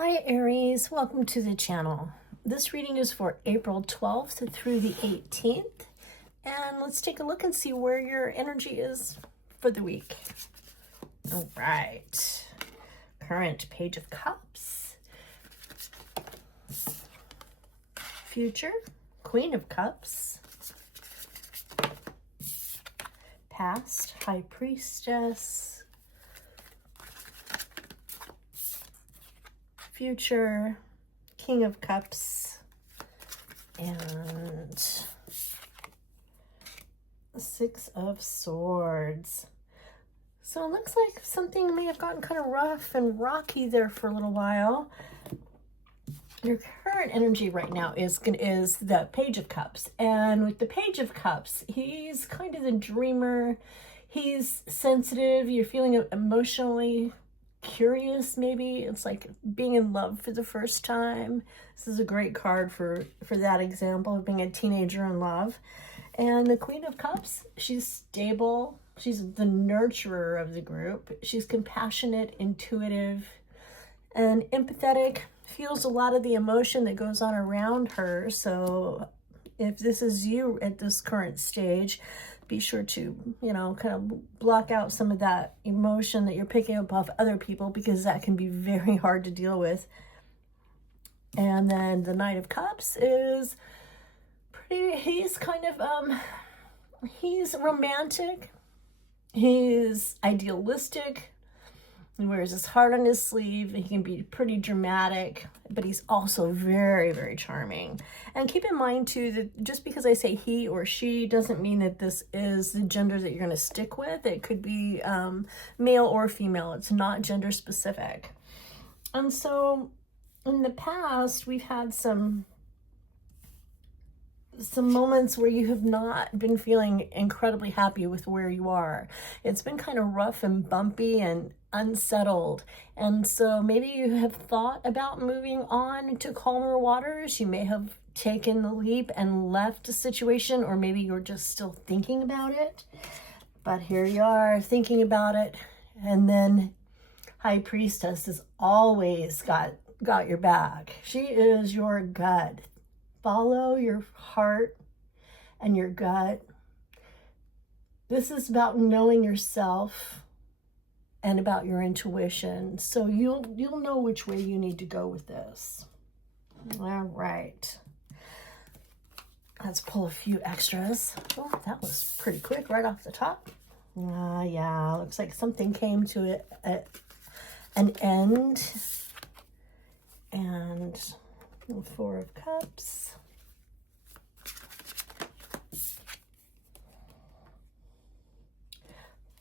Hi Aries, welcome to the channel. This reading is for April 12th through the 18th. And let's take a look and see where your energy is for the week. All right. Current Page of Cups. Future Queen of Cups. Past High Priestess. Future King of Cups, and Six of Swords. So it looks like something may have gotten kind of rough and rocky there for a little while. Your current energy right now is the Page of Cups, and with the Page of Cups, he's kind of the dreamer. He's sensitive. You're feeling emotionally curious, maybe. It's like being in love for the first time. This is a great card for that example of being a teenager in love. And the Queen of Cups, she's stable. She's the nurturer of the group. She's compassionate, intuitive, and empathetic. Feels a lot of the emotion that goes on around her. So if this is you at this current stage, be sure to, kind of block out some of that emotion that you're picking up off other people, because that can be very hard to deal with. And then the Knight of Cups is he's kind of, he's romantic. He's idealistic. He wears his heart on his sleeve. He can be pretty dramatic, but he's also very, very charming. And keep in mind, too, that just because I say he or she doesn't mean that this is the gender that you're going to stick with. It could be male or female. It's not gender specific. And so in the past, we've had some moments where you have not been feeling incredibly happy with where you are. It's been kind of rough and bumpy and unsettled. And so maybe you have thought about moving on to calmer waters. You may have taken the leap and left a situation, or maybe you're just still thinking about it. But here you are thinking about it. And then High Priestess has always got your back. She is your gut. Follow your heart and your gut. This is about knowing yourself and about your intuition. So you'll know which way you need to go with this. All right. Let's pull a few extras. Oh, that was pretty quick right off the top. Yeah, looks like something came to an end. And Four of Cups.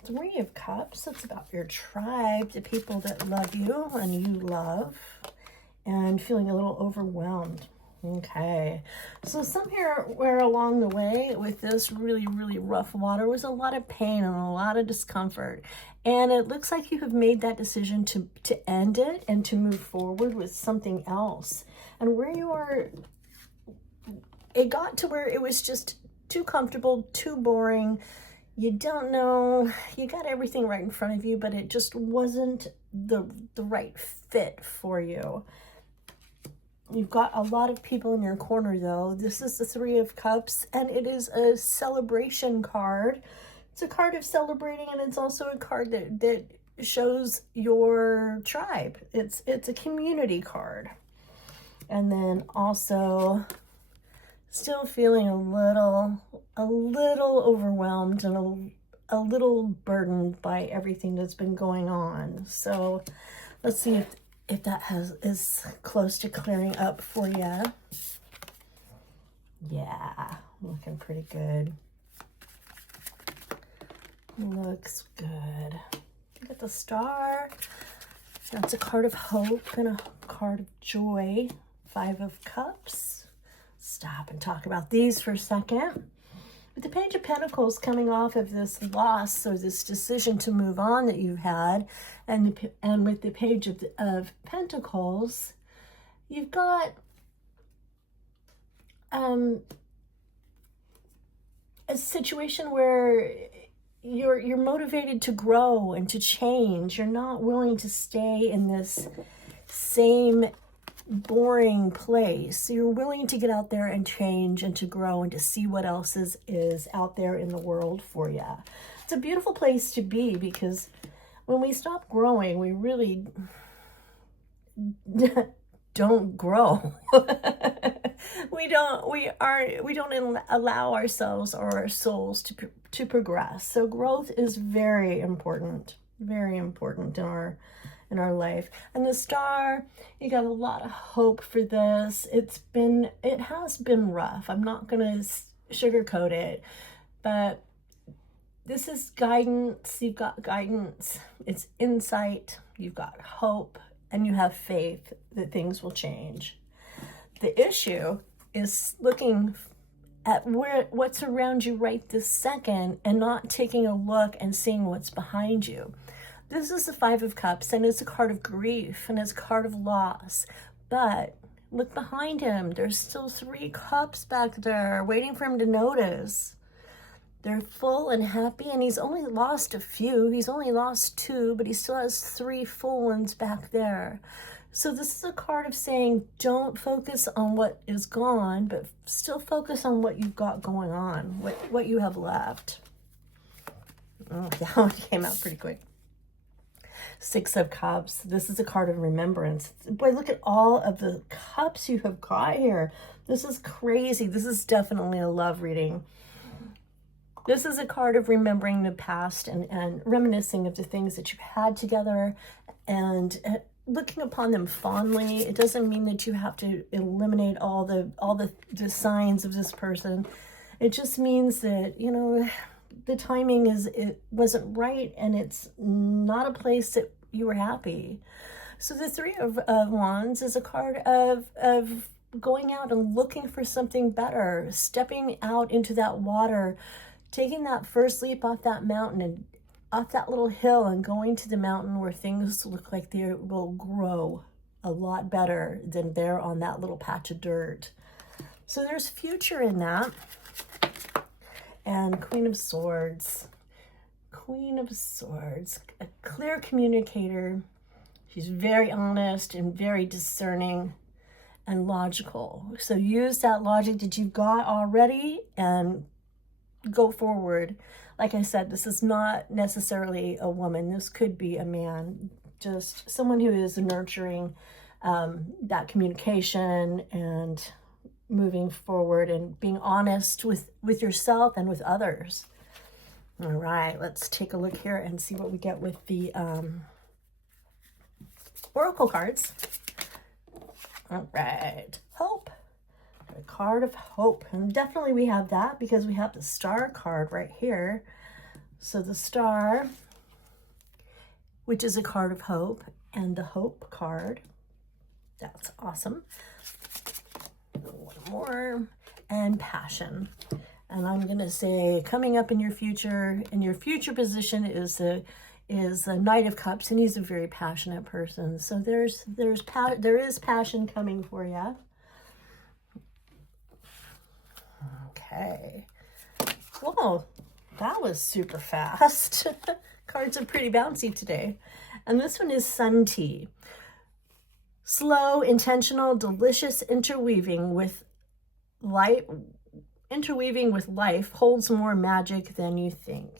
Three of Cups. That's about your tribe, the people that love you and you love, and feeling a little overwhelmed. Okay, so somewhere where along the way with this really, really rough water was a lot of pain and a lot of discomfort. And it looks like you have made that decision to end it and to move forward with something else. And where you are, it got to where it was just too comfortable, too boring. You don't know, you got everything right in front of you, but it just wasn't the right fit for you. You've got a lot of people in your corner, though. This is the Three of Cups, and it is a celebration card. It's a card of celebrating, and it's also a card that shows your tribe. It's a community card. And then also still feeling a little overwhelmed and a little burdened by everything that's been going on. So let's see if that is close to clearing up for you. Yeah, looking pretty good. Looks good. Look at the Star. That's a card of hope and a card of joy. Five of Cups. Stop and talk about these for a second. With the Page of Pentacles coming off of this loss or this decision to move on that you've had, and with the Page of Pentacles, you've got a situation where you're motivated to grow and to change. You're not willing to stay in this same boring place. So you're willing to get out there and change and to grow and to see what else is out there in the world for you. It's a beautiful place to be, because when we stop growing, we really don't grow. we don't allow ourselves or our souls to progress. So growth is very important in our life. And the star, you got a lot of hope for this. It has been rough. I'm not gonna sugarcoat it, but this is guidance. You've got guidance. It's insight. You've got hope, and you have faith that things will change. The issue is looking at what's around you right this second and not taking a look and seeing what's behind you. This is the Five of Cups, and it's a card of grief, and it's a card of loss. But look behind him. There's still 3 cups back there waiting for him to notice. They're full and happy, and he's only lost a few. He's only lost 2, but he still has 3 full ones back there. So this is a card of saying, don't focus on what is gone, but still focus on what you've got going on, what you have left. Oh, that one came out pretty quick. 6 of Cups. This is a card of remembrance. Boy, look at all of the cups you have got here. This is crazy. This is definitely a love reading. This is a card of remembering the past and reminiscing of the things that you've had together and looking upon them fondly. It doesn't mean that you have to eliminate all the signs of this person. It just means that, you know, the timing it wasn't right, and it's not a place that you were happy. So the 3 of Wands is a card of going out and looking for something better, stepping out into that water, taking that first leap off that mountain and off that little hill and going to the mountain where things look like they will grow a lot better than there on that little patch of dirt. So there's future in that. And Queen of Swords. Queen of Swords, a clear communicator. She's very honest and very discerning and logical. So use that logic that you've got already and go forward. Like I said, this is not necessarily a woman. This could be a man, just someone who is nurturing that communication and moving forward and being honest with yourself and with others. All right, let's take a look here and see what we get with the oracle cards. All right, hope. A card of hope, and definitely we have that because we have the star card right here. So the star, which is a card of hope, and the hope card. That's awesome. One more, and passion. And I'm going to say coming up in your future position is the Knight of Cups, and he's a very passionate person. So there is passion coming for you. Okay. Whoa, that was super fast. Cards are pretty bouncy today. And this one is Sun Tea. Slow, intentional, delicious interweaving with life holds more magic than you think.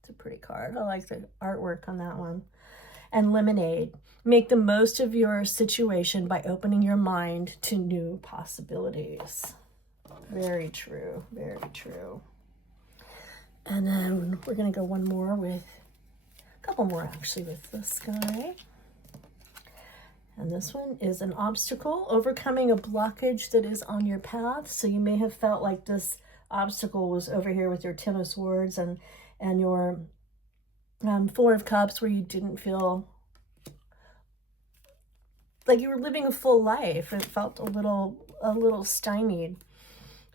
It's a pretty card. I like the artwork on that one. And lemonade. Make the most of your situation by opening your mind to new possibilities. Very true. Very true. And then we're going to go one more with, a couple more actually with this guy. And this one is an obstacle, overcoming a blockage that is on your path. So you may have felt like this obstacle was over here with your 10 of Swords and your 4 of Cups, where you didn't feel like you were living a full life. It felt a little stymied.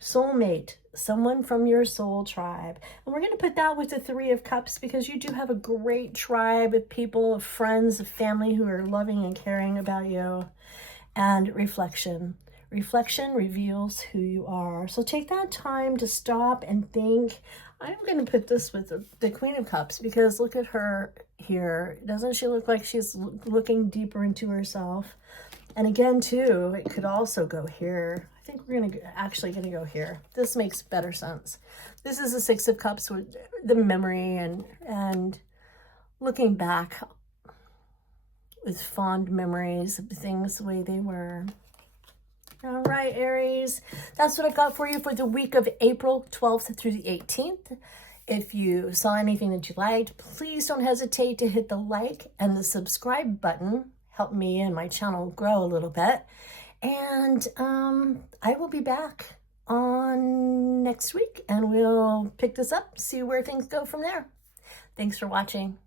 Soulmate, someone from your soul tribe. And we're going to put that with the 3 of Cups because you do have a great tribe of people, of friends, of family who are loving and caring about you. And reflection. Reflection reveals who you are. So take that time to stop and think. I'm going to put this with the Queen of Cups because look at her here. Doesn't she look like she's looking deeper into herself? And again, too, it could also go here. I think we're actually going to go here. This makes better sense. This is the Six of Cups with the memory and looking back with fond memories of things the way they were. All right, Aries, that's what I got for you for the week of April 12th through the 18th. If you saw anything that you liked, please don't hesitate to hit the like and the subscribe button. Help me and my channel grow a little bit. And I will be back on next week and we'll pick this up, see where things go from there. Thanks for watching.